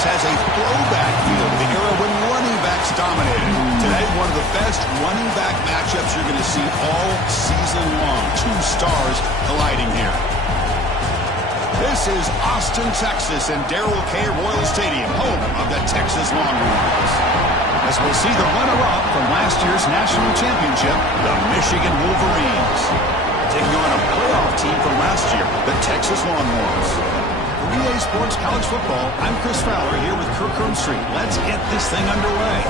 This has a throwback feel to the era when running backs dominated. Today, one of the best running back matchups you're going to see all season long. Two stars colliding here. This is Austin, Texas, and Darrell K. Royal Stadium, home of the Texas Longhorns. As we'll see the runner-up from last year's national championship, the Michigan Wolverines, taking on a playoff team from last year, the Texas Longhorns. For EA Sports College Football, I'm Chris Fowler here with Kirk Street. Let's get this thing underway.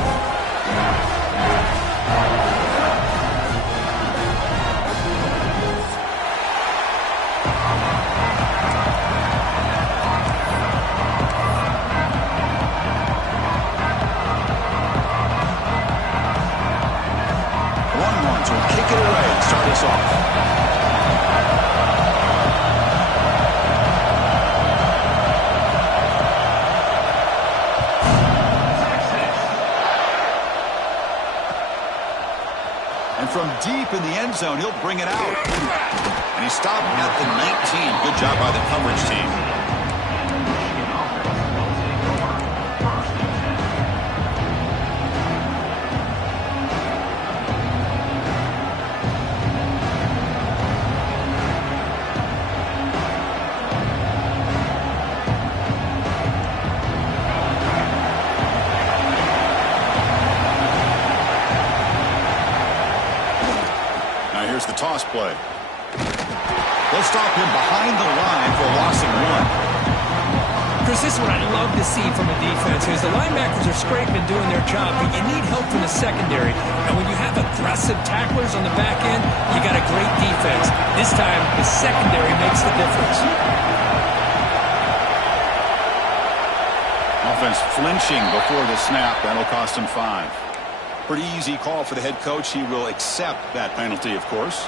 Kick it away and start us off. And from deep in the end zone, he'll bring it out. And he stopped at the 19. Good job by the coverage team. The toss play. They'll stop him behind the line for a loss of 1. Chris, this is what I love to see from a defense is the linebackers are scraping doing their job, but you need help from the secondary. And when you have aggressive tacklers on the back end, you got a great defense. This time, the secondary makes the difference. Offense flinching before the snap. That'll cost him 5. Pretty easy call for the head coach. He will accept that penalty, of course.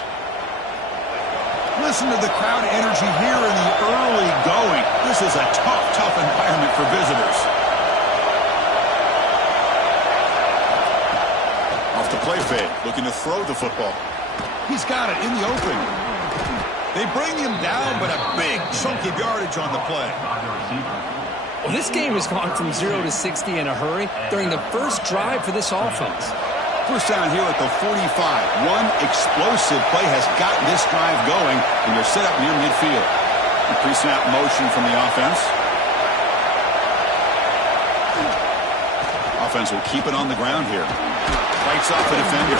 Listen to the crowd energy here in the early going. This is a tough environment for visitors. Off the play fake, looking to throw the football. He's got it in the open. They bring him down, but a big chunk of yardage on the play. Well, this game has gone from 0 to 60 in a hurry during the first drive for this offense. First down here at the 45. One explosive play has gotten this drive going, and they're set up near midfield. A pre-snap motion from the offense. Offense will keep it on the ground here. Fights off a defender.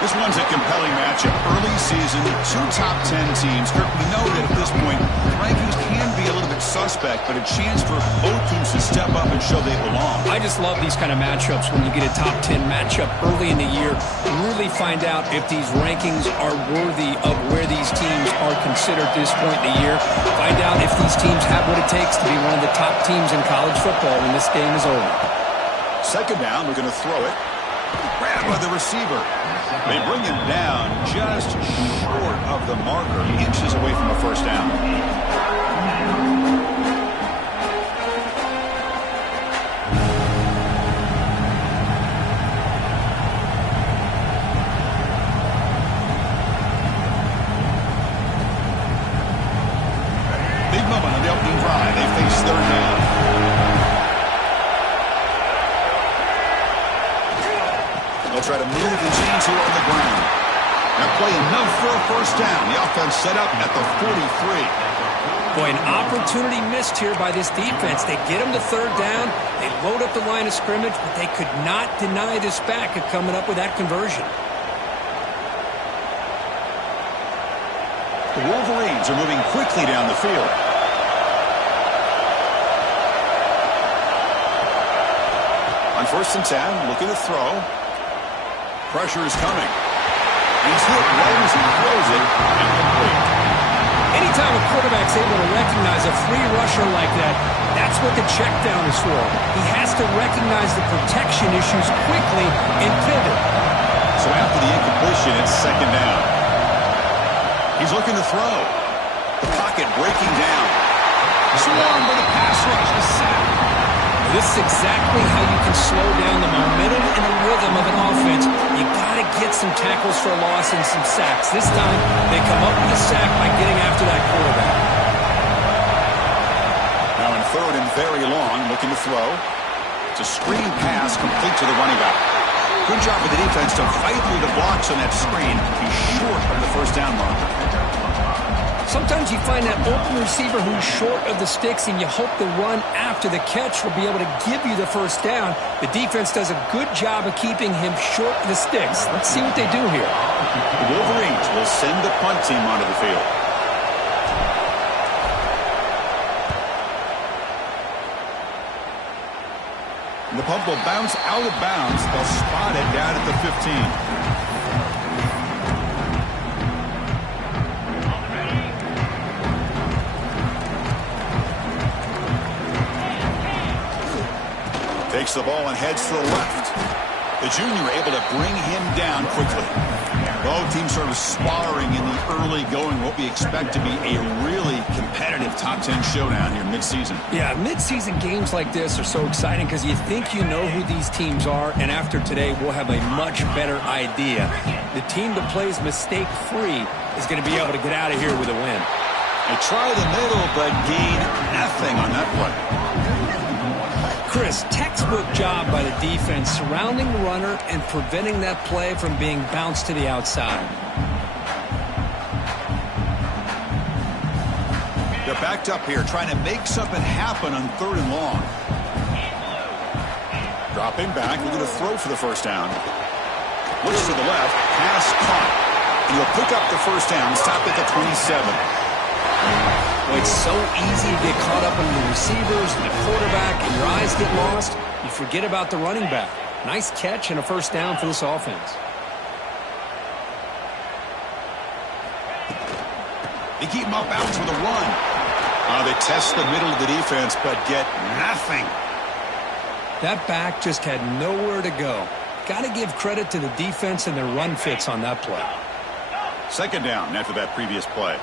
This one's a compelling matchup. Early season, 2 top 10 teams. Kirk, we know that at this point, the rankings can be a little bit suspect, but a chance for both teams to step up and show they belong. I just love these kind of matchups when you get a top 10 matchup early in the year. Really find out if these rankings are worthy of where these teams are considered at this point in the year. Find out if these teams have what it takes to be one of the top teams in college football when this game is over. Second down, we're going to throw it. Grabbed by the receiver. They bring him down just short of the marker, inches away from a first down. Big moment on the opening drive. They face third down. They'll try to move the chains here on the ground. Now play enough for a first down. The offense set up at the 43. Boy, an opportunity missed here by this defense. They get them to third down. They load up the line of scrimmage, but they could not deny this back of coming up with that conversion. The Wolverines are moving quickly down the field. On 1st and 10, looking to throw. Pressure is coming. He's hit right as he throws it. Incomplete. Anytime a quarterback's able to recognize a free rusher like that, that's what the check down is for. He has to recognize the protection issues quickly and pivot. So after the incompletion, it's second down. He's looking to throw. The pocket breaking down. Swarmed by the pass rush. The sack. This is exactly how you can slow down the momentum and the rhythm of an offense. You got to get some tackles for a loss and some sacks. This time, they come up with a sack by getting after that quarterback. Now in third and very long, looking to throw. It's a screen pass complete to the running back. Good job of the defense to fight through the blocks on that screen. He's short of the first down mark. Sometimes you find that open receiver who's short of the sticks, and you hope the run after the catch will be able to give you the first down. The defense does a good job of keeping him short of the sticks. Let's see what they do here. The Wolverines will send the punt team onto the field. And the punt will bounce out of bounds. They'll spot it down at the 15. Takes the ball and heads to the left. The junior able to bring him down quickly. Both teams sort of sparring in the early going, what we expect to be a really competitive top 10 showdown here mid-season. Yeah, mid-season games like this are so exciting because you think you know who these teams are, and after today we'll have a much better idea. The team that plays mistake-free is going to be able to get out of here with a win. They try the middle, but gain nothing on that play. Chris, textbook job by the defense surrounding the runner and preventing that play from being bounced to the outside. They're backed up here trying to make something happen on 3rd and long. Dropping back, looking to throw for the first down. Looks to the left, pass caught. And he'll pick up the first down, stop at the 27. Well, it's so easy to get caught up in the receivers and the quarterback, and your eyes get lost. You forget about the running back. Nice catch and a first down for this offense. They keep him up bounds with a run. They test the middle of the defense, but get nothing. That back just had nowhere to go. Got to give credit to the defense and their run fits on that play. Second down after that previous play.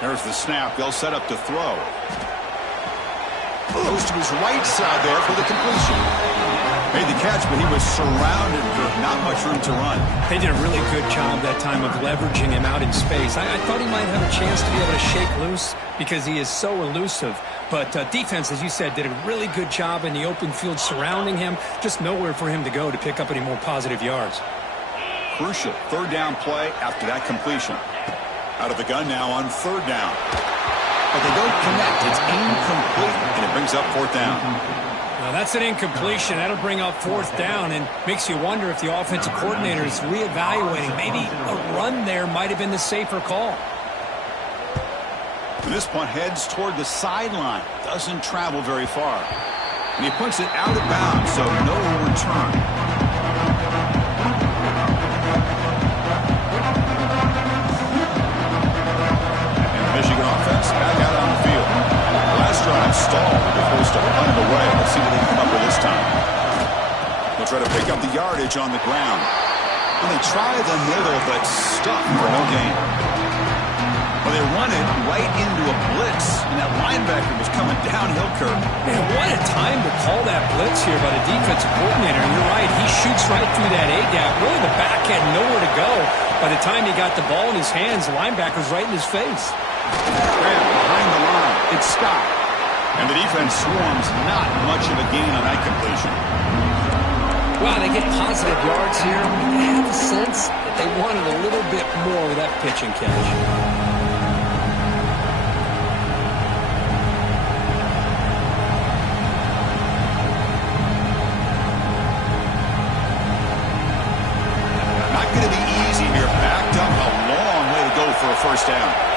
There's the snap. They'll set up to throw. Goes to his right side there for the completion. Made the catch, but he was surrounded for not much room to run. They did a really good job that time of leveraging him out in space. I thought he might have a chance to be able to shake loose because he is so elusive. But defense, as you said, did a really good job in the open field surrounding him. Just nowhere for him to go to pick up any more positive yards. Crucial 3rd down play after that completion. Out of the gun now on 3rd down. But they don't connect. It's incomplete, and it brings up 4th down. Now that's an incompletion. That'll bring up 4th down and makes you wonder if the offensive coordinator is reevaluating. Maybe a run there might have been the safer call. And this punt heads toward the sideline. Doesn't travel very far. And he puts it out of bounds, so no return. Michigan offense back out on the field. Last drive stalled. They're forced to punt it away. Let's see what they come up with this time. They'll try to pick up the yardage on the ground. And they try the middle, but stuck for no gain. Well, they run it right into a blitz, and that linebacker was coming downhill curve. Man, what a time to call that blitz here by the defensive coordinator. And you're right, he shoots right through that A-gap. Really, the back had nowhere to go. By the time he got the ball in his hands, the linebacker's right in his face. Grant behind the line. It's stopped. And the defense swarms not much of a gain on that completion. Well, they get positive yards here. I have a sense that they wanted a little bit more with that pitch and catch. Not going to be easy here. Backed up a long way to go for a first down.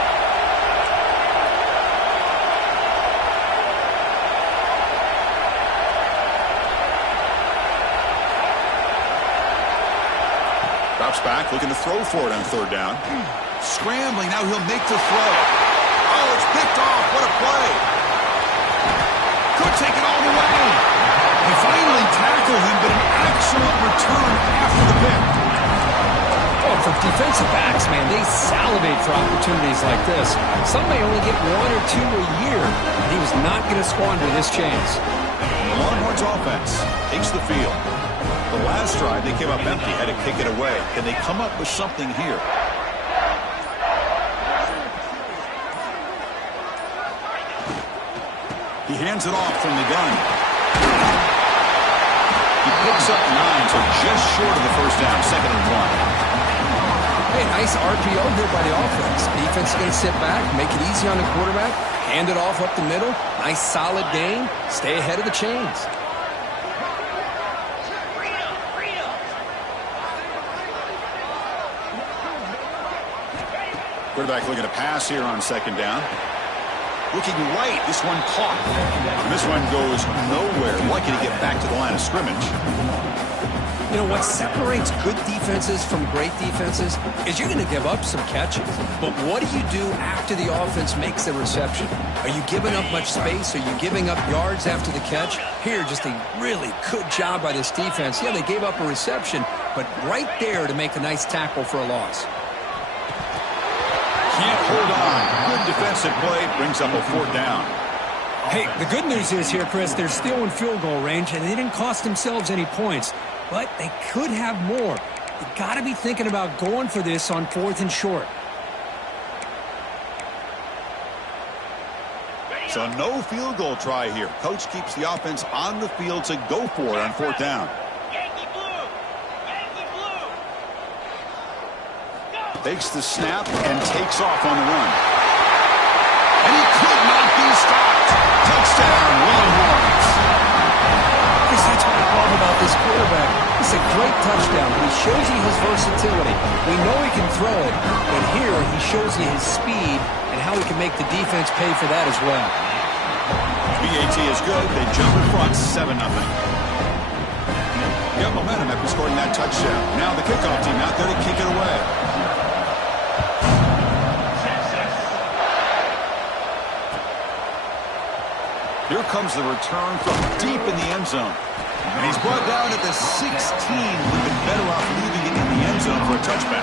Drops back, looking to throw for it on 3rd down. Scrambling, now he'll make the throw. Oh, it's picked off. What a play. Could take it all the way. They finally tackle him, but an excellent return after the pick. Oh, for defensive backs, man, they salivate for opportunities like this. Some may only get 1 or 2 a year, and he was not going to squander this chance. The Longhorns offense takes the field. The last drive, they came up empty, had to kick it away. Can they come up with something here? He He hands it off from the gun. He picks up 9, so just short of the first down, 2nd and 1. Hey, nice RPO here by the offense. Defense is going to sit back, make it easy on the quarterback, hand it off up the middle. Nice solid gain. Stay ahead of the chains. Quarterback looking to pass here on 2nd down. Looking right, this one caught. And this one goes nowhere. Lucky to get back to the line of scrimmage. You know, what separates good defenses from great defenses is you're going to give up some catches. But what do you do after the offense makes the reception? Are you giving up much space? Are you giving up yards after the catch? Here, just a really good job by this defense. Yeah, they gave up a reception, but right there to make a nice tackle for a loss. Can't hold on. Good defensive play. Brings up a 4th down. Hey, the good news is here, Chris, they're still in field goal range, and they didn't cost themselves any points. But they could have more. You got to be thinking about going for this on 4th and short. So no field goal try here. Coach keeps the offense on the field to go for it on 4th down. Takes the snap and takes off on the run. And he could not be stopped. Touchdown, Longhorns. Chris, that's what I love about this quarterback. It's a great touchdown. He shows you his versatility. We know he can throw it, but here he shows you his speed and how he can make the defense pay for that as well. BAT is good. They jump in front 7-0. Got momentum after scoring that touchdown. Now the kickoff team out there to kick it away. Here comes the return from deep in the end zone. And he's brought down at the 16. Would have been better off leaving it in the end zone for a touchback.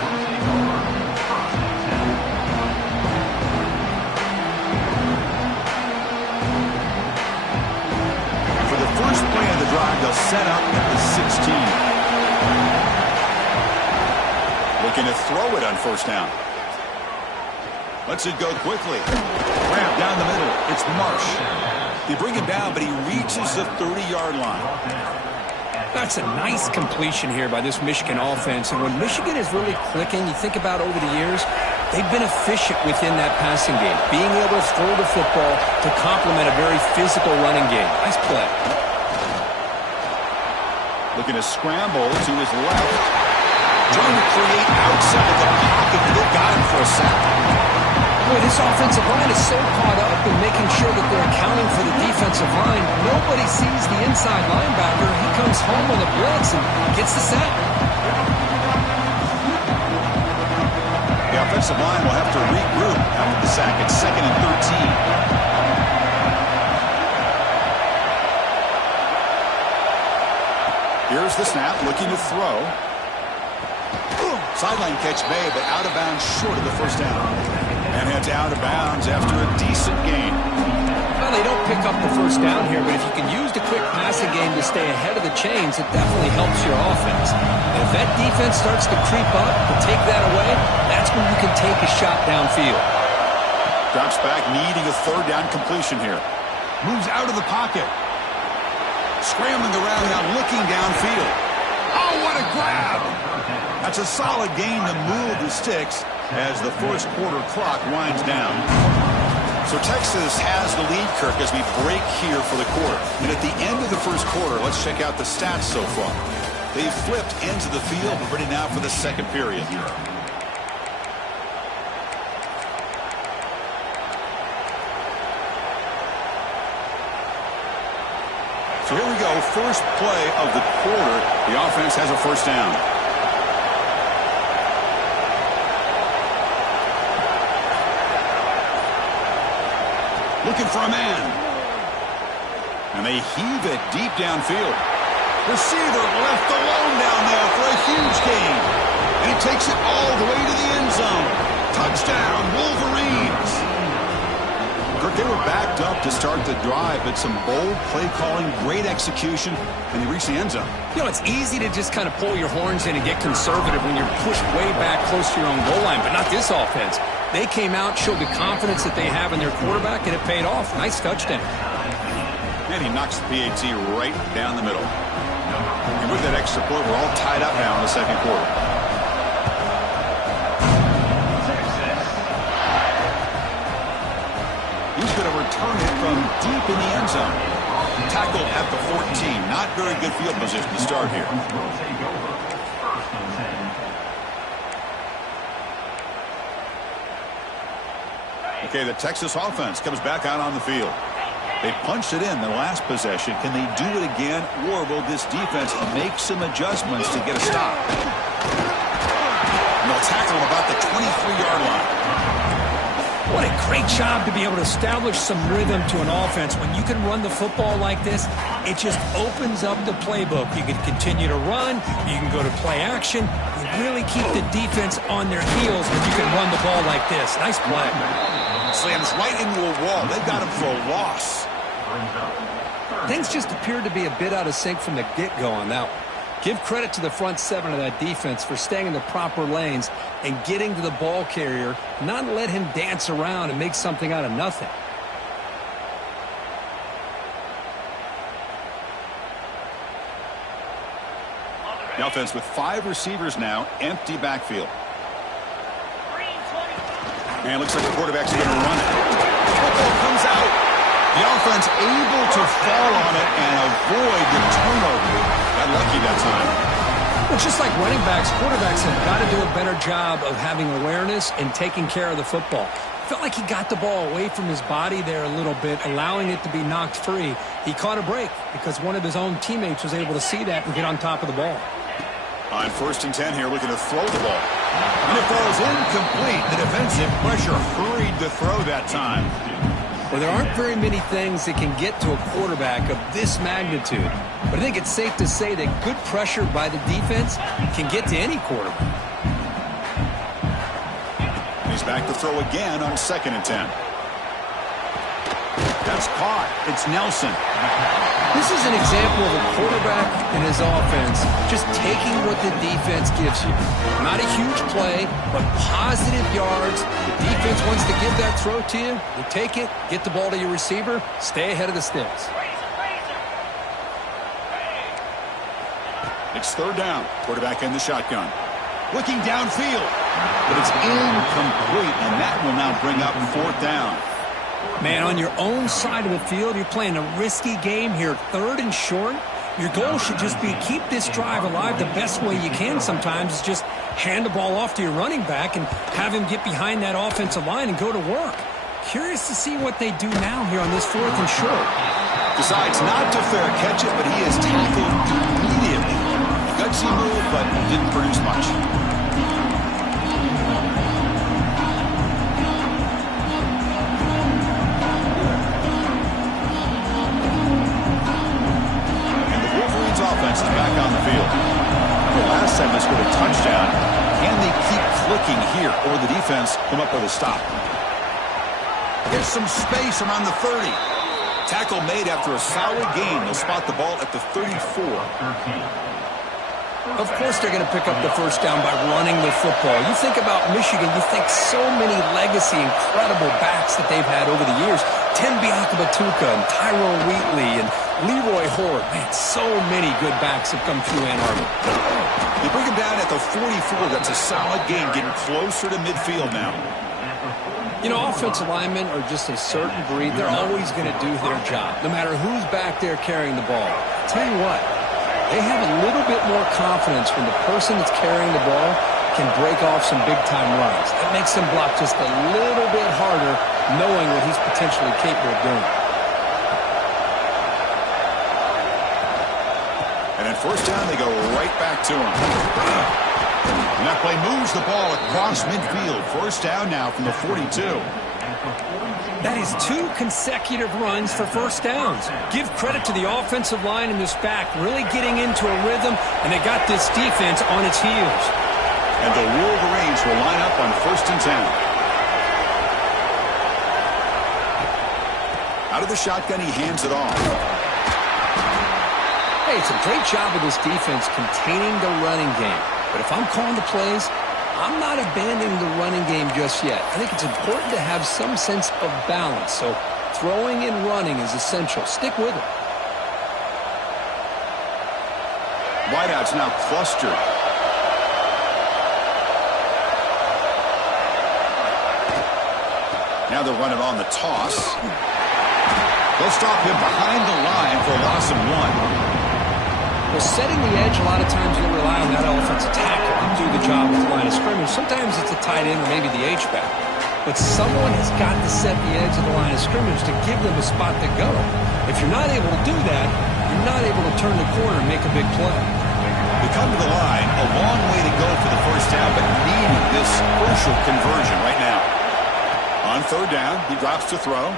For the first play of the drive, they'll set up at the 16. Looking to throw it on 1st down. Lets it go quickly. Ramp down the middle. It's Marsh. They bring him down, but he reaches the 30-yard line. That's a nice completion here by this Michigan offense. And when Michigan is really clicking, you think about over the years, they've been efficient within that passing game, being able to throw the football to complement a very physical running game. Nice play. Looking to scramble to his left. Trying to create outside the pocket. They got him for a sack. Boy, this offensive line is so caught up in making sure that they're accounting for the defensive line. Nobody sees the inside linebacker. He comes home on the blitz and gets the sack. The offensive line will have to regroup after the sack. It's 2nd and 13. Here's the snap, looking to throw. Sideline catch made, but out of bounds short of the 1st down. And heads out of bounds after a decent gain. Well, they don't pick up the 1st down here, but if you can use the quick passing game to stay ahead of the chains, it definitely helps your offense. And if that defense starts to creep up to take that away, that's when you can take a shot downfield. Drops back, needing a 3rd down completion here. Moves out of the pocket. Scrambling around now, looking downfield. Oh, what a grab! That's a solid gain to move the sticks as the first quarter clock winds down. So Texas has the lead, Kirk, as we break here for the quarter. And at the end of the first quarter, let's check out the stats so far. They've flipped ends of the field. We're ready now for the 2nd period. So here we go, first play of the quarter. The offense has a 1st down. Looking for a man. And they heave it deep downfield. Receiver left alone down there for a huge gain. And he takes it all the way to the end zone. Touchdown, Wolverines. Kirk, they were backed up to start the drive, but some bold play calling, great execution, and they reached the end zone. You know, it's easy to just kind of pull your horns in and get conservative when you're pushed way back close to your own goal line, but not this offense. They came out, showed the confidence that they have in their quarterback, and it paid off. Nice touchdown. And he knocks the PAT right down the middle. And with that extra point, we're all tied up now in the second quarter. He's going to return it from deep in the end zone. Tackle at the 14. Not very good field position to start here. Okay, the Texas offense comes back out on the field. They punched it in the last possession. Can they do it again, or will this defense make some adjustments to get a stop? And they'll tackle him about the 23-yard line. What a great job to be able to establish some rhythm to an offense. When you can run the football like this, it just opens up the playbook. You can continue to run. You can go to play action. You really keep the defense on their heels when you can run the ball like this. Nice play. Slams right into a wall. They've got him for a loss. Things just appeared to be a bit out of sync from the get-go on that one. Give credit to the front seven of that defense for staying in the proper lanes and getting to the ball carrier, not let him dance around and make something out of nothing. The offense with 5 receivers now, empty backfield. And it looks like the quarterback's going to run it. Football comes out. The offense able to fall on it and avoid the turnover. Got lucky that time. Well, just like running backs, quarterbacks have got to do a better job of having awareness and taking care of the football. Felt like he got the ball away from his body there a little bit, allowing it to be knocked free. He caught a break because one of his own teammates was able to see that and get on top of the ball. On 1st and 10 here, looking to throw the ball. And it falls incomplete. The defensive pressure hurried to throw that time. Well, there aren't very many things that can get to a quarterback of this magnitude. But I think it's safe to say that good pressure by the defense can get to any quarterback. He's back to throw again on 2nd and 10. That's caught. It's Nelson. This is an example of a quarterback and his offense just taking what the defense gives you. Not a huge play, but positive yards. The defense wants to give that throw to you. You take it, get the ball to your receiver, stay ahead of the sticks. It's 3rd down. Quarterback in the shotgun. Looking downfield. But it's incomplete, and that will now bring up 4th down. Man, on your own side of the field, you're playing a risky game here. 3rd and short. Your goal should just be keep this drive alive the best way you can sometimes is just hand the ball off to your running back and have him get behind that offensive line and go to work. Curious to see what they do now here on this 4th and short. Decides not to fair catch it, but he is tackled immediately. Gutsy move, but didn't produce much. Offense is back on the field. The last time they scored a touchdown. Can they keep clicking here, or the defense come up with a stop? There's some space around the 30. Tackle made after a solid gain. They'll spot the ball at the 34. Of course they're going to pick up the 1st down by running the football. You think about Michigan, you think so many legacy, incredible backs that they've had over the years. Tim Biakabatuka and Tyrone Wheatley and Leroy Horde. Man, so many good backs have come through Ann Arbor. You bring him down at the 44. That's a solid gain, getting closer to midfield now. You know, offensive linemen are just a certain breed. They're always going to do their job, no matter who's back there carrying the ball. I'll tell you what, they have a little bit more confidence when the person that's carrying the ball can break off some big-time runs. That makes them block just a little bit harder, knowing what he's potentially capable of doing. And at 1st down, they go right back to him. And that play moves the ball across midfield. 1st down now from the 42. That is 2 consecutive runs for 1st downs. Give credit to the offensive line and this back really getting into a rhythm, and they got this defense on its heels. And the Wolverines will line up on 1st and 10. Out of the shotgun, he hands it off. Hey, it's a great job of this defense containing the running game. But if I'm calling the plays, I'm not abandoning the running game just yet. I think it's important to have some sense of balance. So throwing and running is essential. Stick with it. Wideouts now clustered. Now they're running on the toss. They'll stop him behind the line for a loss of 1. Well, setting the edge, a lot of times you'll rely on that offensive tackle to do the job with the line of scrimmage. Sometimes it's a tight end or maybe the H-back. But someone has got to set the edge of the line of scrimmage to give them a spot to go. If you're not able to do that, you're not able to turn the corner and make a big play. They come to the line, a long way to go for the first down, but needing this crucial conversion right now. On third down, he drops to throw.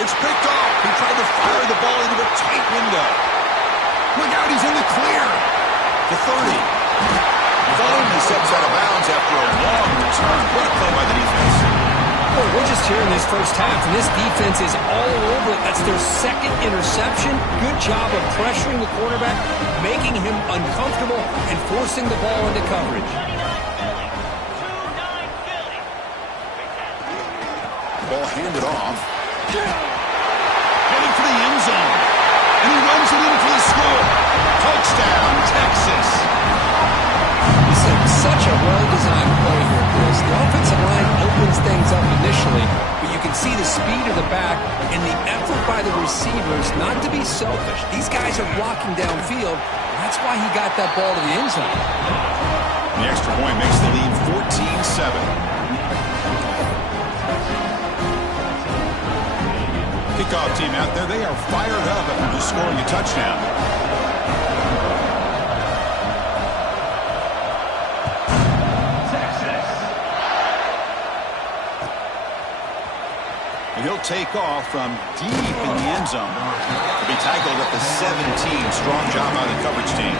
It's picked off. He tried to fire the ball into a tight window. Look out, he's in the clear. The 30. Finally steps out of bounds after a long return. What a play by the defense. Boy, we're just here in this first half, and this defense is all over it. That's their second interception. Good job of pressuring the quarterback, making him uncomfortable, and forcing the ball into coverage. Ball handed off. Heading for the end zone. And he runs it in for the score. Touchdown, Texas. This is such a well-designed play here, Chris. The offensive line opens things up initially, but you can see the speed of the back and the effort by the receivers not to be selfish. These guys are blocking downfield. That's why he got that ball to the end zone. The extra point makes the lead 14-7. Kickoff team out there, they are fired up after just scoring a touchdown. Texas. And he'll take off from deep in the end zone. He'll be tackled at the 17. Strong job by the coverage team.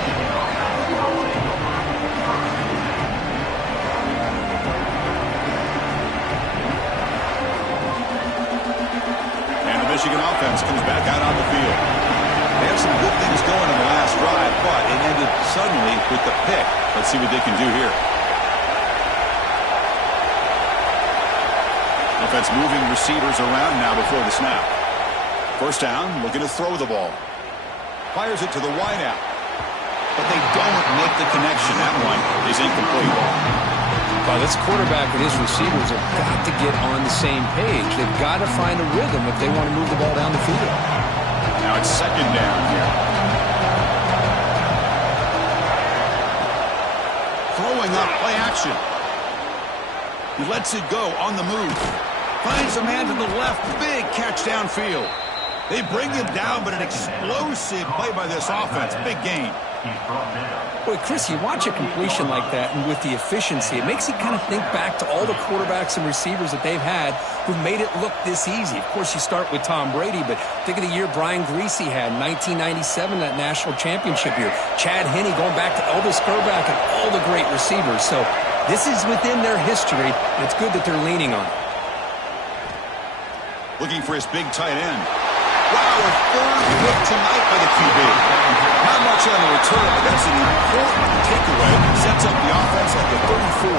Michigan offense comes back out on the field. They have some good things going in the last drive, but it ended suddenly with the pick. Let's see what they can do here. Offense moving receivers around now before the snap. First down, looking to throw the ball. Fires it to the wideout. But they don't make the connection. That one is incomplete. This quarterback and his receivers have got to get on the same page. They've got to find a rhythm if they want to move the ball down the field. Now it's second down here. Throwing up, play action. He lets it go on the move. Finds a man to the left. Big catch downfield. They bring him down, but an explosive play by this offense. Big gain. Boy, Chris, you watch a completion like that, and with the efficiency, it makes you kind of think back to all the quarterbacks and receivers that they've had who made it look this easy. Of course, you start with Tom Brady, but think of the year Brian Greasy had in 1997, that national championship year. Chad Henne going back to Elvis Grbac and all the great receivers. So this is within their history, and it's good that they're leaning on it. Looking for his big tight end. Wow, a third pick tonight by the QB. Not much on the return, but that's an important takeaway. Sets up the offense at the 34.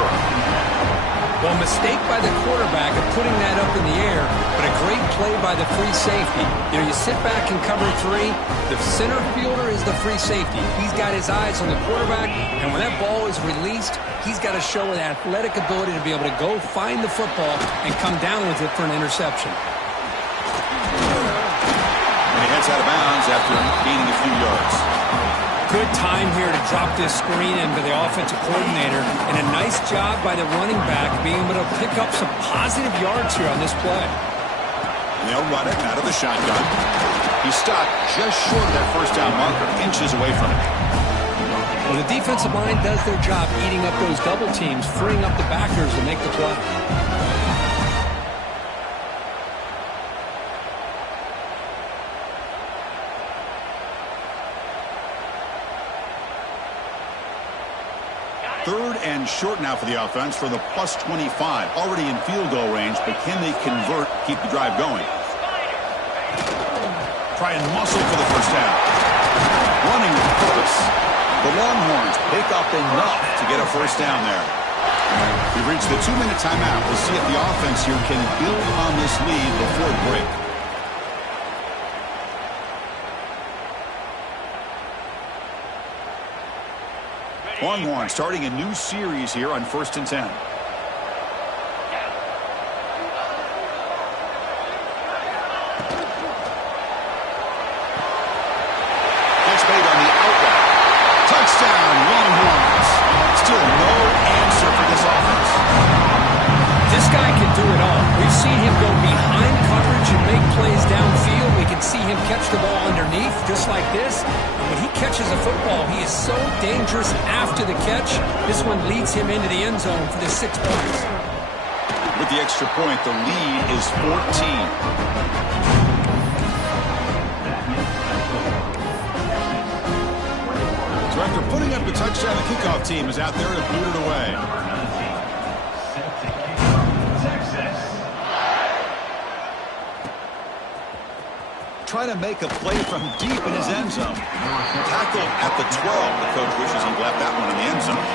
Well, mistake by the quarterback of putting that up in the air, but a great play by the free safety. You know, you sit back and cover 3. The center fielder is the free safety. He's got his eyes on the quarterback, and when that ball is released, he's got to show an athletic ability to be able to go find the football and come down with it for an interception. Out of bounds after gaining a few yards. Good time here to drop this screen in by the offensive coordinator, and a nice job by the running back being able to pick up some positive yards here on this play. And they'll run it out of the shotgun. He stopped just short of that first down marker, inches away from it. Well, the defensive line does their job eating up those double teams, freeing up the backers to make the play. Third and short now for the offense from the plus 25. Already in field goal range, but can they convert, keep the drive going? Try and muscle for the first down. Running with purpose. The Longhorns pick up enough to get a first down there. We've reached the 2-minute timeout. We'll see if the offense here can build on this lead before break. Longhorn starting a new series here on 1st and 10. Gets made on the outlet. Touchdown, Longhorns. Still no answer for this offense. This guy can do it all. We've seen him go behind coverage and make plays downfield. We can see him catch the ball underneath just like this. And when he catches a football, he is so dangerous after the catch. This one leads him into the end zone for the 6 points. With the extra point, the lead is 14. So after putting up the touchdown, the kickoff team is out there to boot it away. Trying to make a play from deep in his end zone. Tackled at the 12. The coach wishes he'd left that one in the end zone.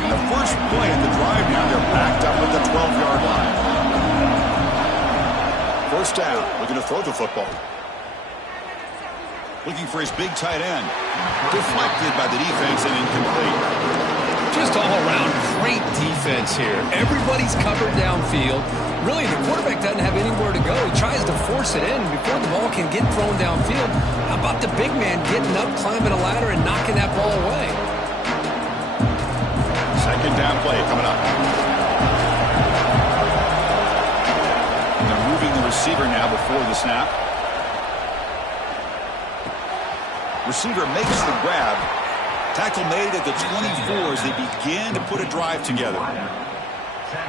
And the first play at the drive now, they're backed up at the 12-yard line. First down, looking to throw the football. Looking for his big tight end. Deflected by the defense and incomplete. Just all around great defense here. Everybody's covered downfield. Really, the quarterback doesn't have anywhere to go. He tries to force it in before the ball can get thrown downfield. How about the big man getting up, climbing a ladder, and knocking that ball away? Second down play coming up. Receiver now before the snap. Receiver makes the grab. Tackle made at the 24 as they begin to put a drive together.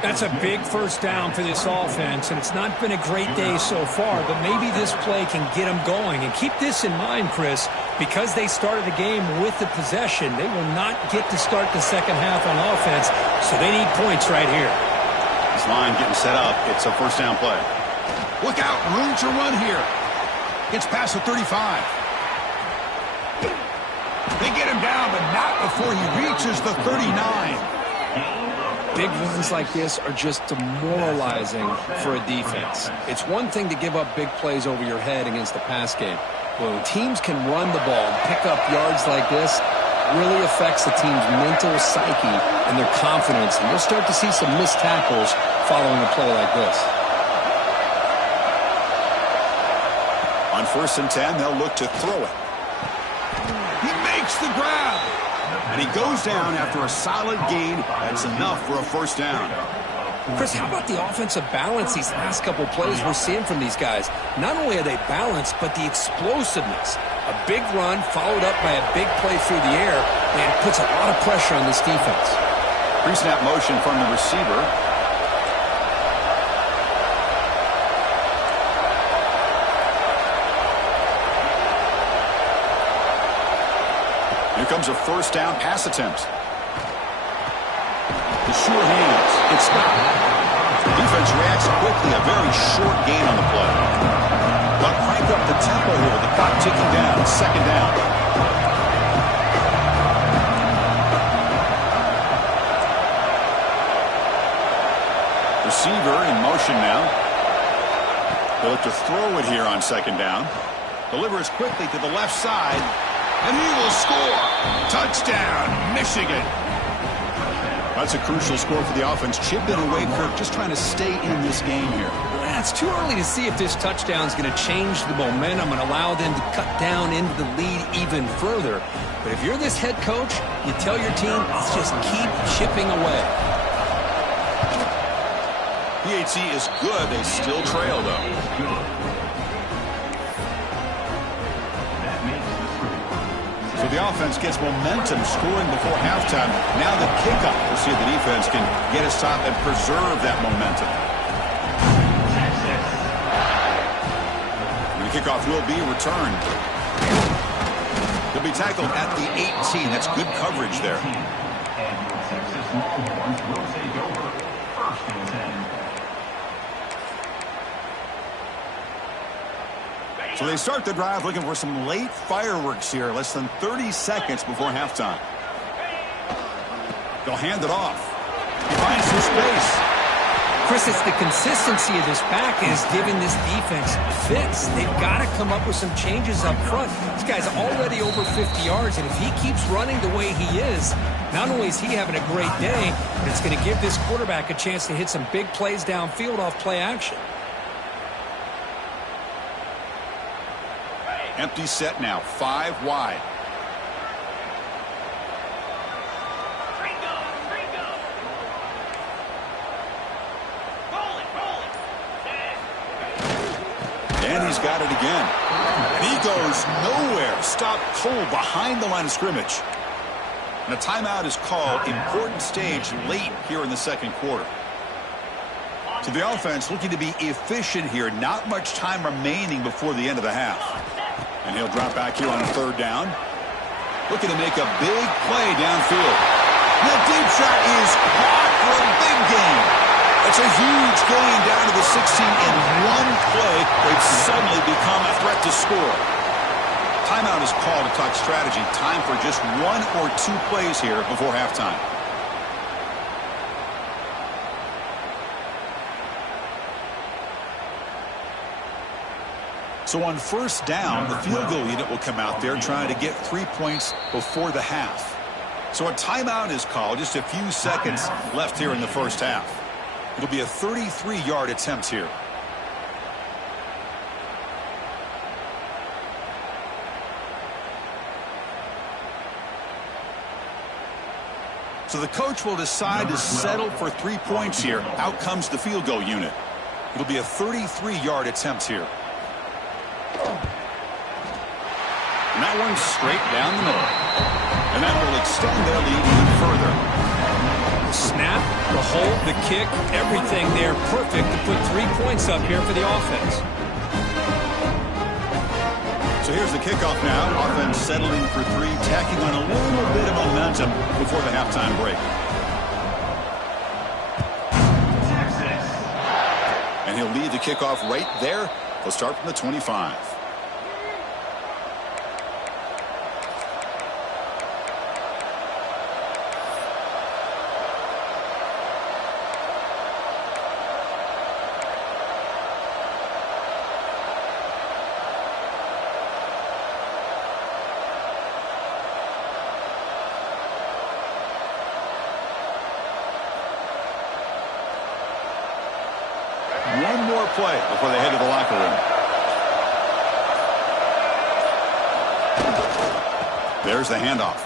That's a big first down for this offense, and it's not been a great day so far, but maybe this play can get them going. And keep this in mind, Chris, because they started the game with the possession, they will not get to start the second half on offense, so they need points right here. This line getting set up. It's a first down play. Look out, room to run here. Gets past the 35. They get him down, but not before he reaches the 39. Big runs like this are just demoralizing for a defense. It's one thing to give up big plays over your head against the pass game. But when teams can run the ball and pick up yards like this, it really affects the team's mental psyche and their confidence. And you'll start to see some missed tackles following a play like this. On 1st and 10, they'll look to throw it. He makes the grab. And he goes down after a solid gain. That's enough for a first down. Chris, how about the offensive balance these last couple plays we're seeing from these guys? Not only are they balanced, but the explosiveness. A big run followed up by a big play through the air, and it puts a lot of pressure on this defense. Pre-snap motion from the receiver. Here comes a first down pass attempt. The sure hands. It's stopped. The defense reacts quickly. A very short gain on the play. But crank up the tempo here with the clock ticking down. Second down. Receiver in motion now. They'll look to throw it here on second down. Delivers quickly to the left side. And he will score. Touchdown, Michigan. That's a crucial score for the offense. Chipping away, Kirk, just trying to stay in this game here. Well, it's too early to see if this touchdown is going to change the momentum and allow them to cut down into the lead even further. But if you're this head coach, you tell your team, let's just keep chipping away. PAT is good. They still trail, though. So the offense gets momentum scoring before halftime. Now the kickoff. We'll see if the defense can get his top and preserve that momentum. And the kickoff will be returned. He'll be tackled at the 18. That's good coverage there. will take over 1st and 10. So they start the drive looking for some late fireworks here, less than 30 seconds before halftime. They'll hand it off. He finds some space. Chris, it's the consistency of this back is giving this defense fits. They've got to come up with some changes up front. This guy's already over 50 yards, and if he keeps running the way he is, not only is he having a great day, but it's going to give this quarterback a chance to hit some big plays downfield off play action. Empty set now, 5 wide. And he's got it again. And he goes nowhere. Stopped cold behind the line of scrimmage. And a timeout is called. Important stage late here in the second quarter. So the offense looking to be efficient here. Not much time remaining before the end of the half. And he'll drop back here on 3rd down. Looking to make a big play downfield. The deep shot is caught for a big gain. It's a huge gain down to the 16 in one play. They've suddenly become a threat to score. Timeout is called to talk strategy. Time for just 1 or 2 plays here before halftime. So on 1st down, the field goal unit will come out there trying to get 3 points before the half. So a timeout is called. Just a few seconds left here in the first half. It'll be a 33-yard attempt here. So the coach will decide to settle for 3 points here. Out comes the field goal unit. It'll be a 33-yard attempt here. And that one's straight down the middle. And that will extend their lead even further. Snap, the hold, the kick, everything there perfect to put 3 points up here for the offense. So here's the kickoff now. Offense settling for 3, tacking on a little bit of momentum before the halftime break. Texas. And he'll lead the kickoff right there. They'll start from the 25. One more play before they head to the locker room. There's the handoff.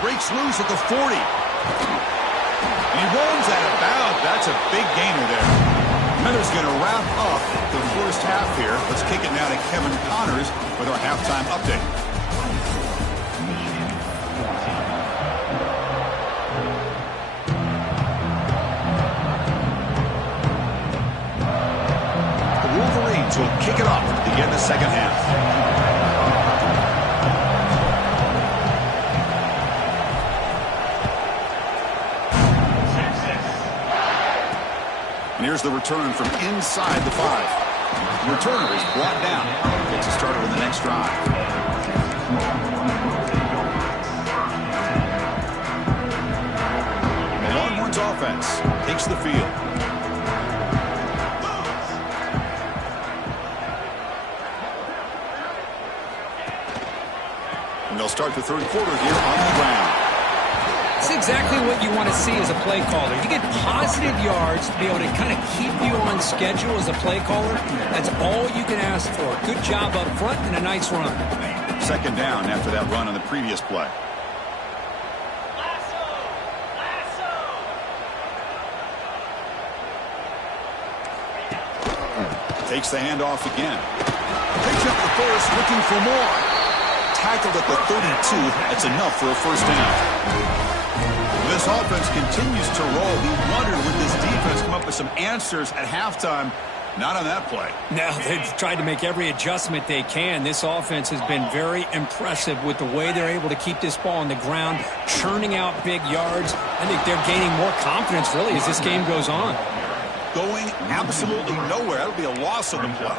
Breaks loose at the 40. And he rolls out of bounds. That's a big gainer there. Miller's going to wrap up the first half here. Let's kick it now to Kevin Connors with our halftime update. Will kick it off to begin the second half. And here's the return from inside the 5. The returner is brought down. Gets us started in the next drive. The Longhorns offense takes the field. And they'll start the third quarter here on the ground. It's exactly what you want to see as a play caller. You get positive yards to be able to kind of keep you on schedule as a play caller. That's all you can ask for. Good job up front and a nice run. 2nd down after that run on the previous play. Takes the handoff again. Picks up the first, looking for more. Tackled at the 32. That's enough for a first down. This offense continues to roll. We wondered, would this defense come up with some answers at halftime? Not on that play. Now, they've tried to make every adjustment they can. This offense has been very impressive with the way they're able to keep this ball on the ground, churning out big yards. I think they're gaining more confidence, really, as this game goes on. Going absolutely nowhere. That'll be a loss of the play.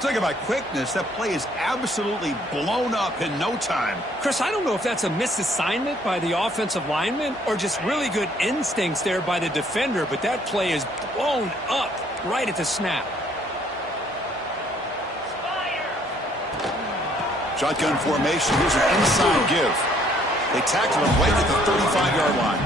Talking about quickness, that play is absolutely blown up in no time. Chris, I don't know if that's a misassignment by the offensive lineman or just really good instincts there by the defender, but that play is blown up right at the snap. Shotgun formation. Here's an inside give. They tackle him right at the 35-yard line.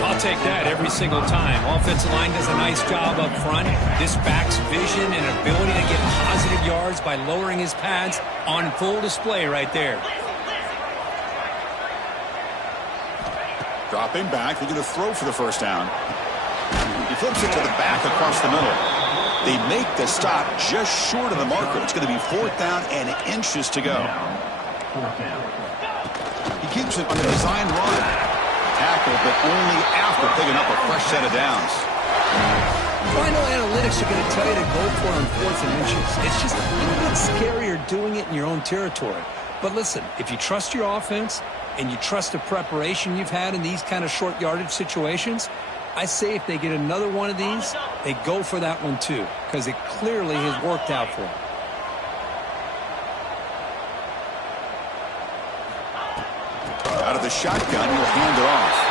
I'll take that every single time. Offensive line does a nice job up front. This back's vision and ability to get positive yards by lowering his pads on full display right there. Dropping back. They're going to throw for the first down. He flips it to the back across the middle. They make the stop just short of the marker. It's going to be 4th down and inches to go. He keeps it on the design run. Tackle, but only after picking up a fresh set of downs. Well, I know analytics are going to tell you to go for it on 4th and inches. It's just a little bit scarier doing it in your own territory. But listen, if you trust your offense and you trust the preparation you've had in these kind of short yardage situations, I say if they get another one of these, they go for that one too, because it clearly has worked out for them. Out of the shotgun, he'll hand it off.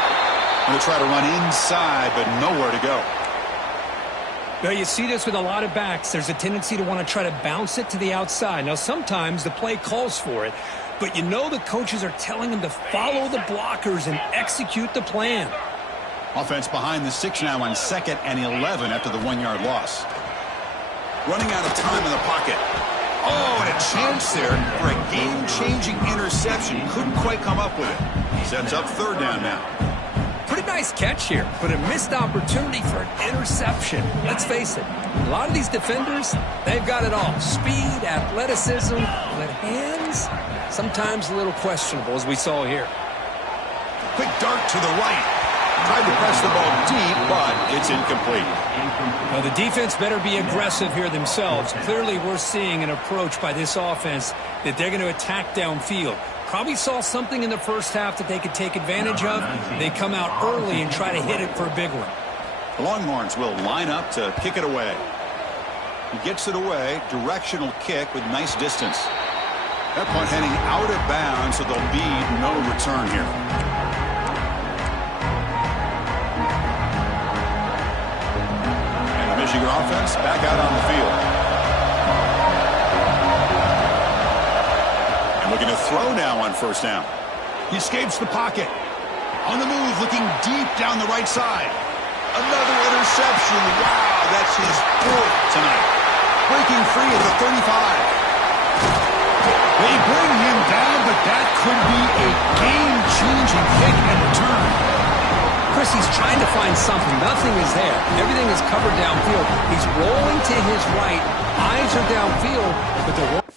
Going to try to run inside, but nowhere to go. Now, you see this with a lot of backs. There's a tendency to want to try to bounce it to the outside. Now, sometimes the play calls for it, but you know the coaches are telling them to follow the blockers and execute the plan. Offense behind the 6 now on 2nd and 11 after the 1-yard loss. Running out of time in the pocket. Oh, and a chance there for a game-changing interception. Couldn't quite come up with it. Sets up 3rd down now. Pretty nice catch here, but a missed opportunity for an interception. Let's face it, a lot of these defenders, they've got it all. Speed, athleticism, but hands, sometimes a little questionable, as we saw here. Quick dart to the right. Tried to press the ball deep, but it's incomplete. Now, the defense better be aggressive here themselves. Clearly, we're seeing an approach by this offense that they're going to attack downfield. Probably saw something in the first half that they could take advantage of. They come out early and try to hit it for a big one. The Longhorns will line up to kick it away. He gets it away. Directional kick with nice distance. That punt heading out of bounds, so there'll be no return here. Michigan offense back out on the field. And looking to throw now on 1st down. He escapes the pocket. On the move, looking deep down the right side. Another interception. Wow, that's his 4th tonight. Breaking free at the 35. They bring him down, but that could be a game-changing kick and return. Chris, he's trying to find something. Nothing is there. Everything is covered downfield. He's rolling to his right. Eyes are downfield, but the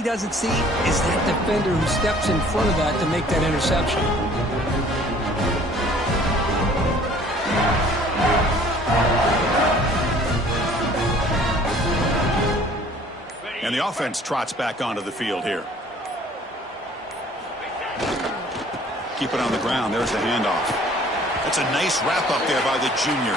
he doesn't see is that defender who steps in front of that to make that interception. And the offense trots back onto the field here. Keep it on the ground. There's the handoff. That's a nice wrap up there by the junior.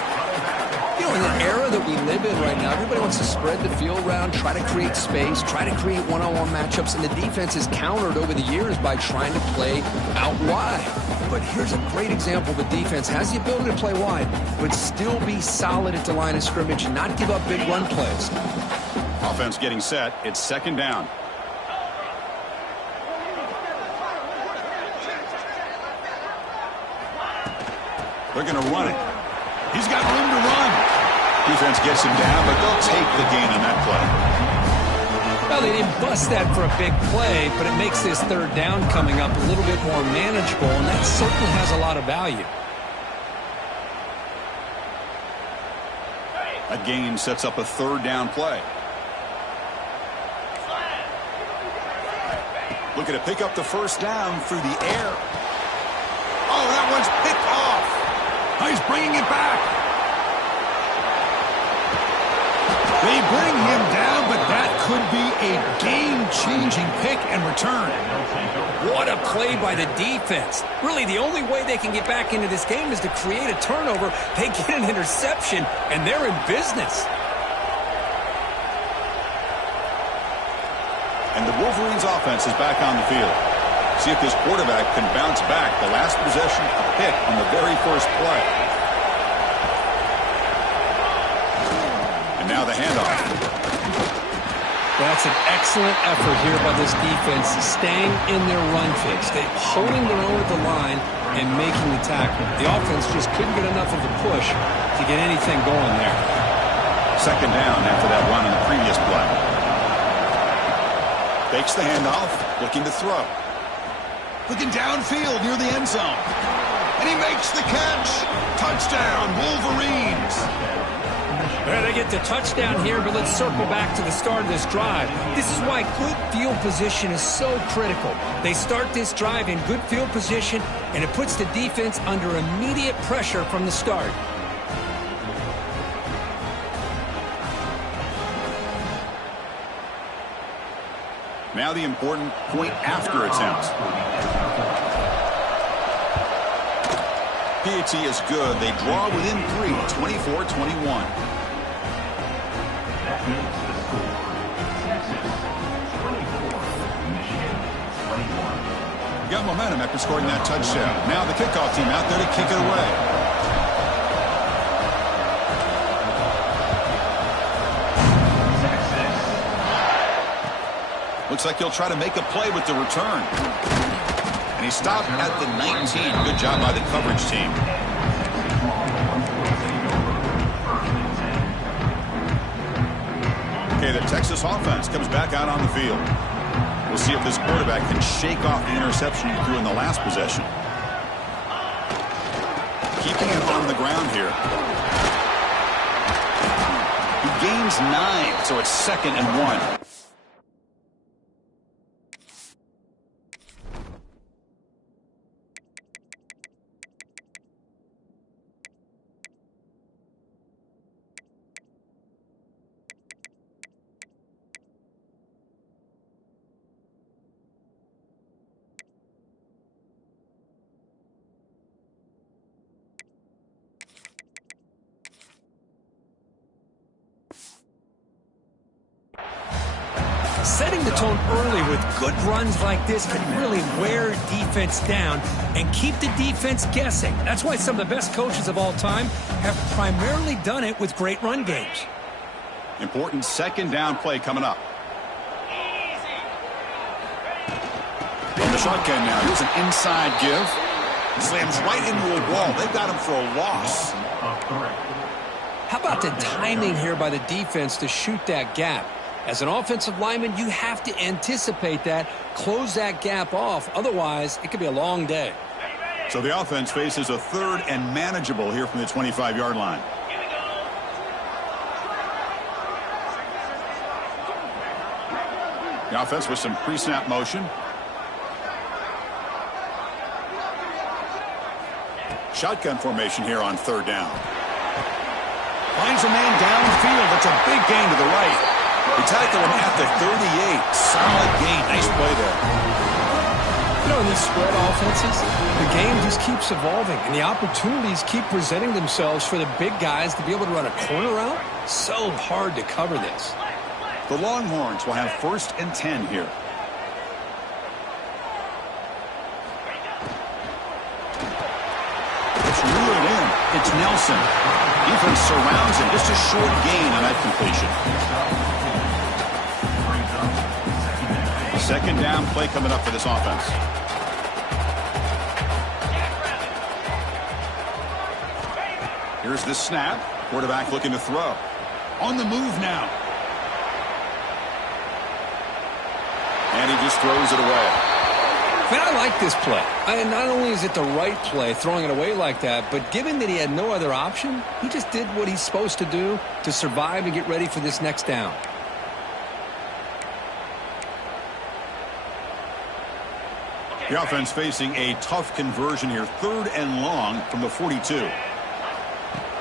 You know, in the era that we live in right now, everybody wants to spread the field around, try to create space, try to create one-on-one matchups, and the defense is countered over the years by trying to play out wide. But here's a great example of a defense has the ability to play wide, but still be solid at the line of scrimmage and not give up big run plays. Offense getting set. It's second down. They're going to run it. He's got room to run. Defense gets him down, but they'll take the gain on that play. Well, they didn't bust that for a big play, but it makes this third down coming up a little bit more manageable, and that certainly has a lot of value. That gain sets up a third down play. Looking to pick up the first down through the air. Oh, that one's picked off. He's bringing it back. They bring him down, but that could be a game-changing pick and return. What a play by the defense. Really, the only way they can get back into this game is to create a turnover. They get an interception, and they're in business. And the Wolverines' offense is back on the field. See if this quarterback can bounce back. The last possession, a pick on the very first play. And now the handoff. That's an excellent effort here by this defense, staying in their run fix. They're holding their own at the line and making the tackle. The offense just couldn't get enough of a push to get anything going there. Second down after that run on the previous play. Fakes the handoff, looking to throw. Looking downfield near the end zone. And he makes the catch. Touchdown, Wolverines. Well, they get the touchdown here, but let's circle back to the start of this drive. This is why good field position is so critical. They start this drive in good field position, and it puts the defense under immediate pressure from the start. Now the important point after attempt. PAT is good. They draw within 3, 24-21. That makes the score Texas 24, Michigan 21. Got momentum after scoring that touchdown. Now the kickoff team out there to kick it away. Looks like he'll try to make a play with the return. And he stopped at the 19. Good job by the coverage team. Okay, the Texas offense comes back out on the field. We'll see if this quarterback can shake off the interception he threw in the last possession. Keeping it on the ground here. He gains 9, so it's 2nd and 1. Setting the tone early with good runs like this can really wear defense down and keep the defense guessing. That's why some of the best coaches of all time have primarily done it with great run games. Important second down play coming up. On the shotgun now. Here's an inside give. Slams right into a wall. They've got him for a loss. How about the timing here by the defense to shoot that gap? As an offensive lineman, you have to anticipate that, close that gap off. Otherwise, it could be a long day. So the offense faces a third and manageable here from the 25-yard line. The offense with some pre-snap motion. Shotgun formation here on third down. Finds a man downfield. That's a big gain to the right. They tackle him at the 38. Solid gain. Nice play there. You know, in these spread offenses, the game just keeps evolving, and the opportunities keep presenting themselves for the big guys to be able to run a corner route. So hard to cover this. The Longhorns will have 1st and 10 here. It's reeled in. It's Nelson. Defense surrounds him. Just a short gain on that completion. Second down play coming up for this offense. Here's the snap. Quarterback looking to throw. On the move now. And he just throws it away. Man, I like this play. Not only is it the right play, throwing it away like that, but given that he had no other option, he just did what he's supposed to do to survive and get ready for this next down. The offense facing a tough conversion here. 3rd and long from the 42.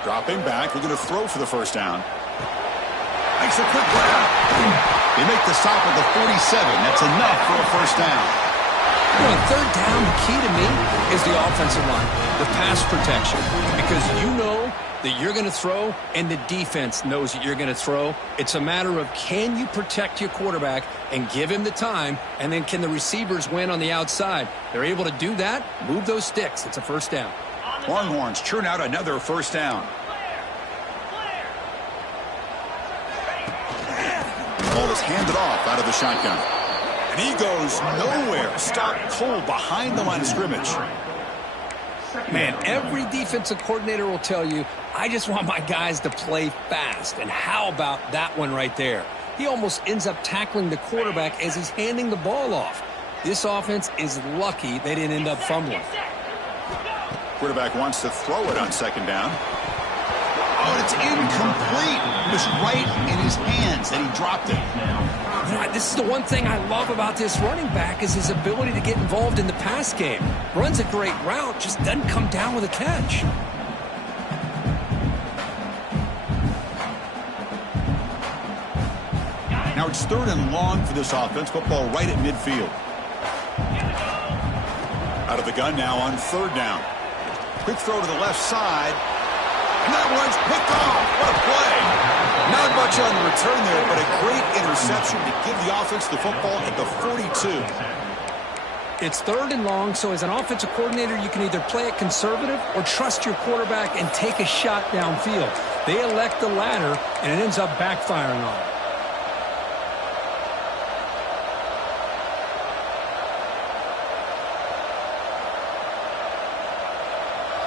Dropping back. We're going to throw for the first down. Makes a quick grab. They make the stop at the 47. That's enough for a first down. You know, 3rd down, the key to me is the offensive line, the pass protection. Because you know that you're going to throw and the defense knows that you're going to throw. It's a matter of can you protect your quarterback and give him the time, and then can the receivers win on the outside? They're able to do that, move those sticks. It's a first down. Longhorns churn out another first down. Ball is handed off out of the shotgun. And he goes nowhere. Stopped cold behind the line of scrimmage. Man, every defensive coordinator will tell you, I just want my guys to play fast. And how about that one right there? He almost ends up tackling the quarterback as he's handing the ball off. This offense is lucky they didn't end up fumbling. Quarterback wants to throw it on second down. Oh, it's incomplete. It was right in his hands, and he dropped it. You know, this is the one thing I love about this running back is his ability to get involved in the pass game. Runs a great route, just doesn't come down with a catch. Now it's 3rd and long for this offense. Football right at midfield. Out of the gun now on 3rd down. Quick throw to the left side. And that one's picked off. What a play. Not much on the return there, but a great interception to give the offense the football at the 42. It's 3rd and long, so as an offensive coordinator, you can either play it conservative or trust your quarterback and take a shot downfield. They elect the latter, and it ends up backfiring on them.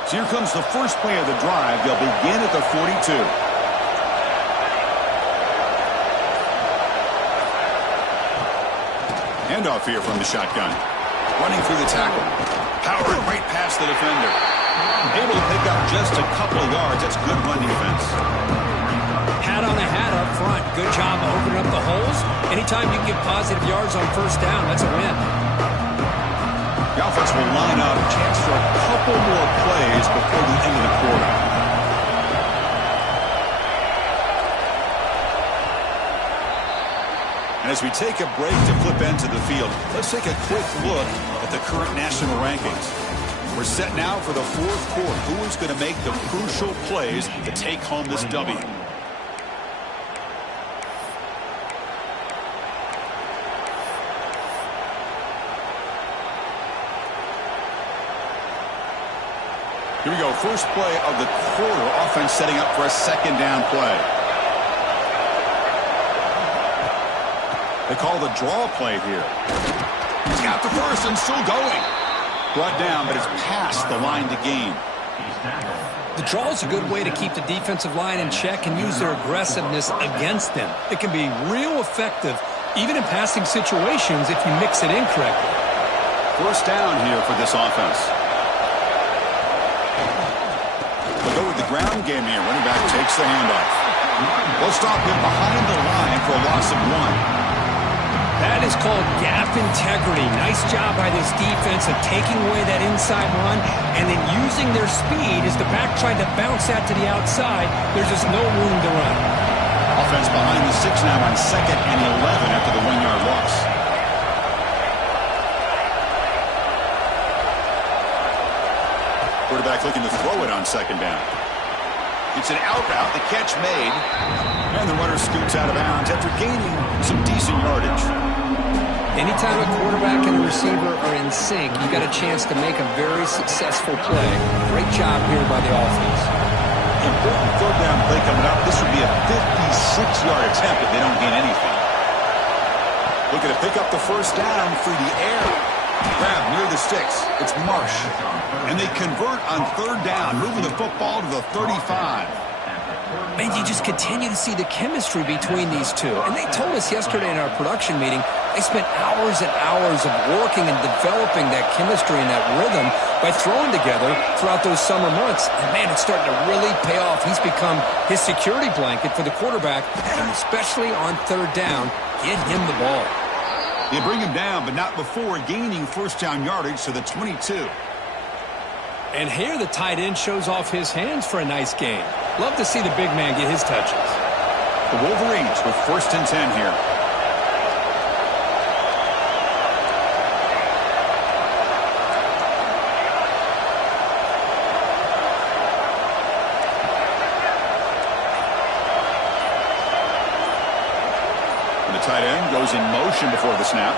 So here comes the first play of the drive. They'll begin at the 42. Handoff here from the shotgun. Running through the tackle. Powering right past the defender. Able to pick up just a couple of yards. That's good run defense. Hat on a hat up front. Good job of opening up the holes. Anytime you can get positive yards on first down, that's a win. The offense will line up. Chance for a couple more plays before the end of the quarter. And as we take a break to flip into the field, let's take a quick look at the current national rankings. We're set now for the 4th quarter. Who is going to make the crucial plays to take home this W? Here we go. First play of the quarter. Offense setting up for a second down play. They call the draw play here. He's got the first and still going. Brought down, but it's past the line to gain. The draw is a good way to keep the defensive line in check and use their aggressiveness against them. It can be real effective, even in passing situations, if you mix it in correctly. First down here for this offense. They'll go with the ground game here. Running back takes the handoff. They'll stop him behind the line for a loss of 1. That is called gap integrity. Nice job by this defense of taking away that inside run and then using their speed as the back tried to bounce that to the outside. There's just no room to run. Offense behind the 6 now on 2nd and 11 after the 1-yard loss. quarterback looking to throw it on second down. It's an out route, the catch made, and the runner scoots out of bounds after gaining some decent yardage. Anytime a quarterback and a receiver are in sync, you got a chance to make a very successful play. Great job here by the offense. Important third down play coming up. This would be a 56-yard attempt if they don't gain anything. Looking to pick up the first down through the air. Grab near the sticks. It's Marsh. And they convert on third down, moving the football to the 35. And you just continue to see the chemistry between these two. And they told us yesterday in our production meeting, they spent hours and hours of working and developing that chemistry and that rhythm by throwing together throughout those summer months. And, man, it's starting to really pay off. He's become his security blanket for the quarterback, and especially on third down, get him the ball. They bring him down, but not before gaining first down yardage to the 22. And here the tight end shows off his hands for a nice gain. Love to see the big man get his touches. The Wolverines with first and 10 here. And the tight end goes in motion before the snap.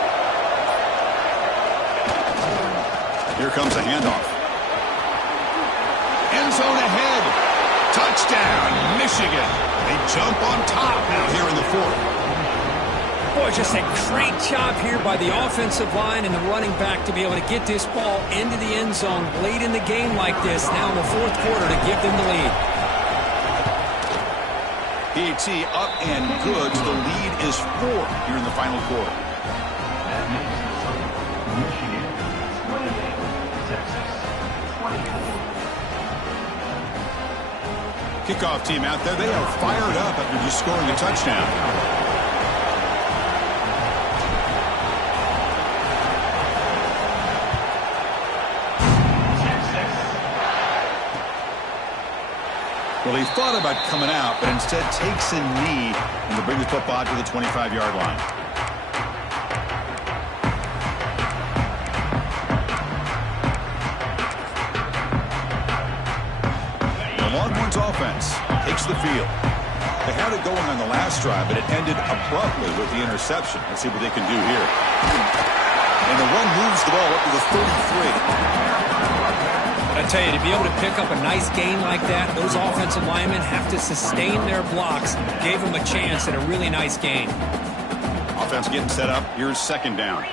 Here comes a handoff. End zone ahead. Touchdown, Michigan. They jump on top now here in the fourth. Boy, just a great job here by the offensive line and the running back to be able to get this ball into the end zone late in the game like this, now in the fourth quarter, to give them the lead. PAT up and good. The lead is 4 here in the final quarter. Michigan 28, Texas 24. Kickoff team out there. They are fired up after just scoring a touchdown. Well, he thought about coming out, but instead takes a knee and to bring the football to the 25-yard line. Offense takes the field. They had it going on the last drive, but it ended abruptly with the interception. Let's see what they can do here. And the run moves the ball up to the 33. I tell you, to be able to pick up a nice gain like that, those offensive linemen have to sustain their blocks. Gave them a chance at a really nice gain. Offense getting set up. Here's second down.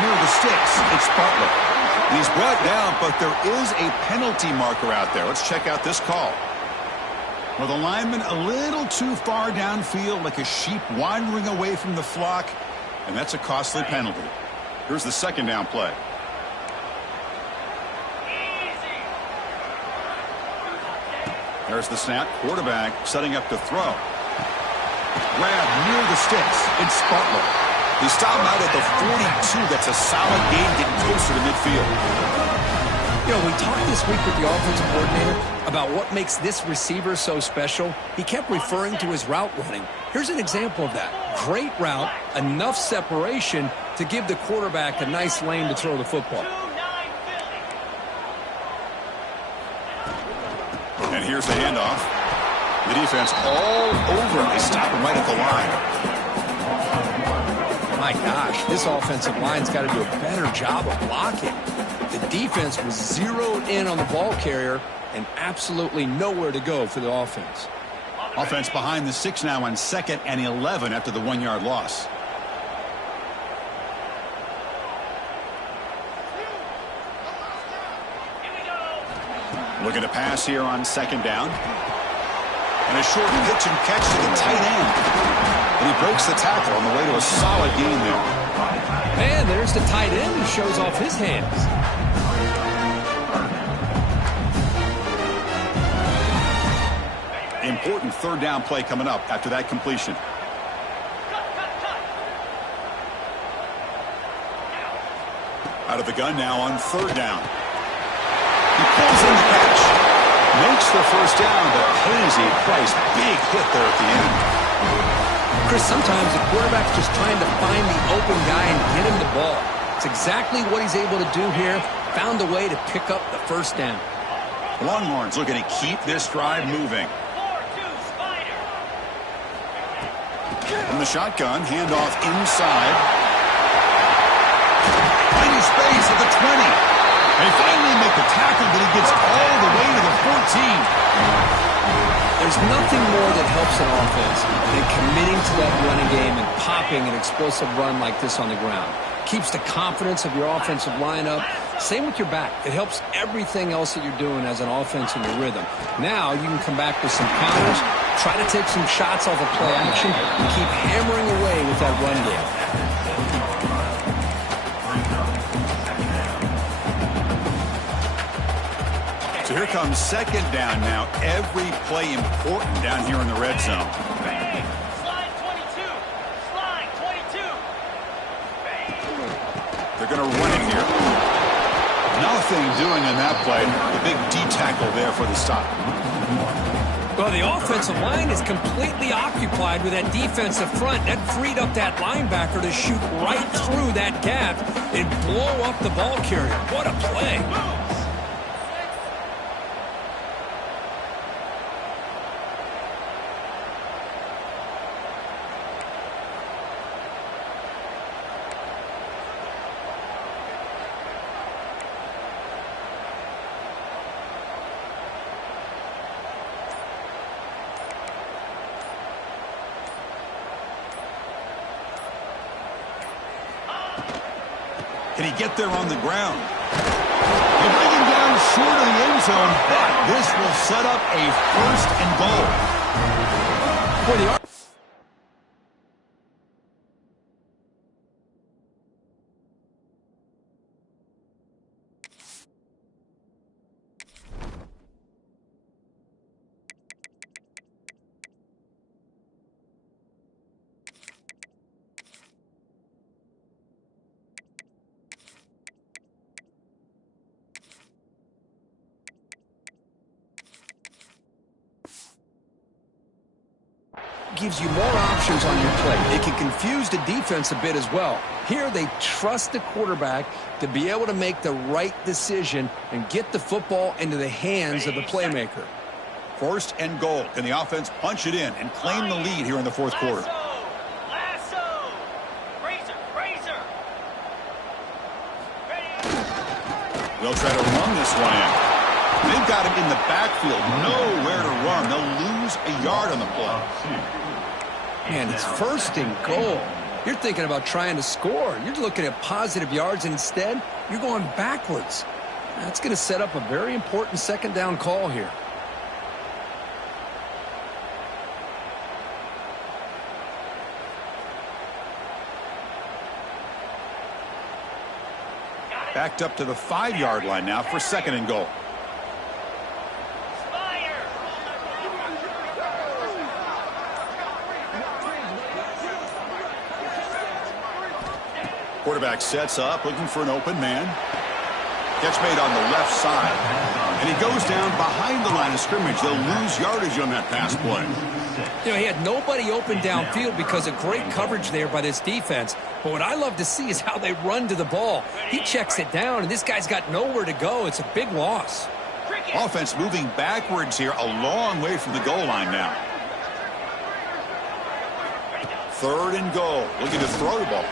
Near the sticks, it's Butler. He's brought down, but there is a penalty marker out there. Let's check out this call. Well, the lineman a little too far downfield, like a sheep wandering away from the flock, and that's a costly penalty. Here's the second down play. There's the snap. Quarterback setting up to throw. Grab near the sticks. It's Butler. They stop him out at the 42. That's a solid gain, getting closer to midfield. You know, we talked this week with the offensive coordinator about what makes this receiver so special. He kept referring to his route running. Here's an example of that. Great route, enough separation to give the quarterback a nice lane to throw the football. And here's the handoff. The defense all over him. They stop him right at the line. My gosh, this offensive line's got to do a better job of blocking. The defense was zeroed in on the ball carrier and absolutely nowhere to go for the offense. Offense behind the 6 now on 2nd and 11 after the 1-yard loss. Looking to pass here on 2nd down. And a short pitch and catch to the tight end. And he breaks the tackle on the way to a solid gain there. And there's the tight end who shows off his hands. Important third down play coming up after that completion. Out of the gun now on 3rd down. He pulls in the catch. Makes the first down, but pays a price. Big hit there at the end. Chris, sometimes the quarterback's just trying to find the open guy and get him the ball. It's exactly what he's able to do here. Found a way to pick up the first down. The Longhorns looking to keep this drive moving. From the shotgun, handoff inside. Finding space at the 20. They finally make the tackle, but he gets all the way to the 14. There's nothing more that helps an offense than committing to that running game and popping an explosive run like this on the ground. Keeps the confidence of your offensive lineup. Same with your back. It helps everything else that you're doing as an offense in your rhythm. Now you can come back with some counters, try to take some shots off of play action, and keep hammering away with that run game. So here comes second down now. Every play important down here in the red zone. Slide 22. Slide 22. They're going to run it here. Nothing doing on that play. The big D tackle there for the stop. Well, the offensive line is completely occupied with that defensive front. That freed up that linebacker to shoot right through that gap and blow up the ball carrier. What a play. Can he get there on the ground? They bring him down short of the end zone, but this will set up a first and goal. For the gives you more options on your play. It can confuse the defense a bit as well. Here they trust the quarterback to be able to make the right decision and get the football into the hands of the playmaker. First and goal. Can the offense punch it in and claim the lead here in the fourth quarter? Lasso. Razor. They'll try to run this one in. They've got him in the backfield. Nowhere to run. They'll lose a yard on the play. Man, it's first and goal. You're thinking about trying to score. You're looking at positive yards, and instead, you're going backwards. That's going to set up a very important second down call here. Backed up to the 5-yard line now for second and goal. Quarterback sets up, looking for an open man. Catch made on the left side. And he goes down behind the line of scrimmage. They'll lose yardage on that pass play. You know, he had nobody open downfield because of great coverage there by this defense. But what I love to see is how they run to the ball. He checks it down, and this guy's got nowhere to go. It's a big loss. Offense moving backwards here, a long way from the goal line now. Third and goal. Looking to throw the ball.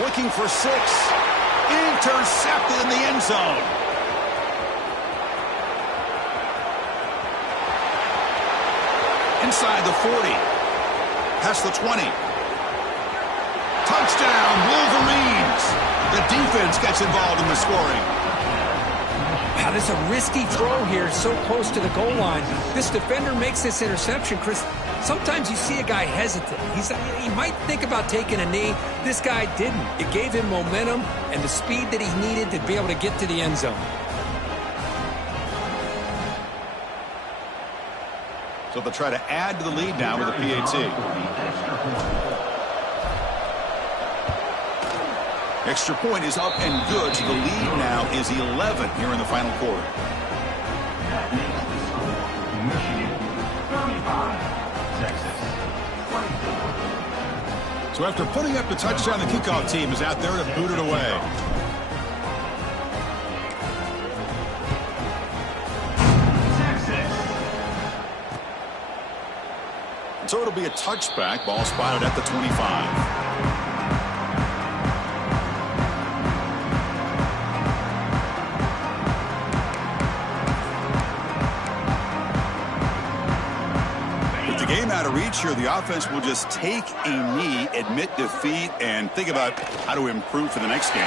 Looking for 6. Intercepted in the end zone. Inside the 40. Past the 20. Touchdown, Wolverines. The defense gets involved in the scoring. Wow, this is a risky throw here, so close to the goal line. This defender makes this interception, Chris. Sometimes you see a guy hesitate. He might think about taking a knee. This guy didn't. It gave him momentum and the speed that he needed to be able to get to the end zone. So they'll try to add to the lead now with a PAT. Extra point is up and good, so the lead now is 11 here in the final quarter. Michigan 35, Texas 24. So after putting up the touchdown, the kickoff team is out there to boot it away. So it'll be a touchback. Ball spotted at the 25. Game out of reach here. The offense will just take a knee, admit defeat, and think about how to improve for the next game.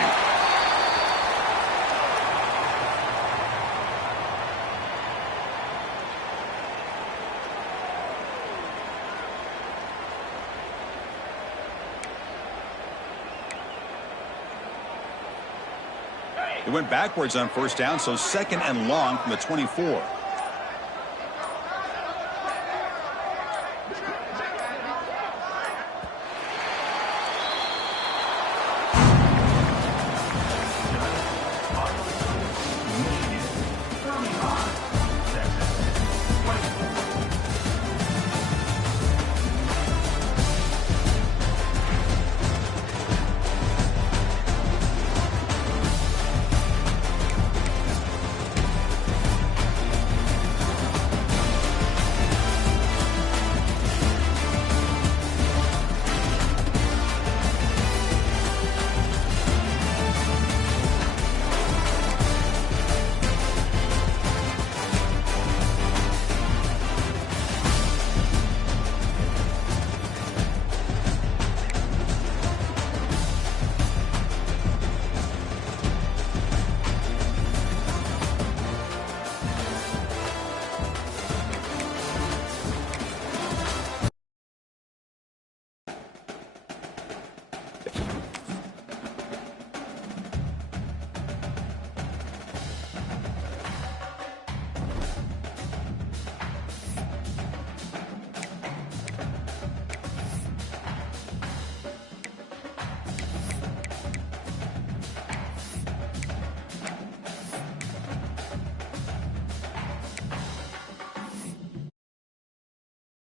It went backwards on first down, so 2nd and long from the 24.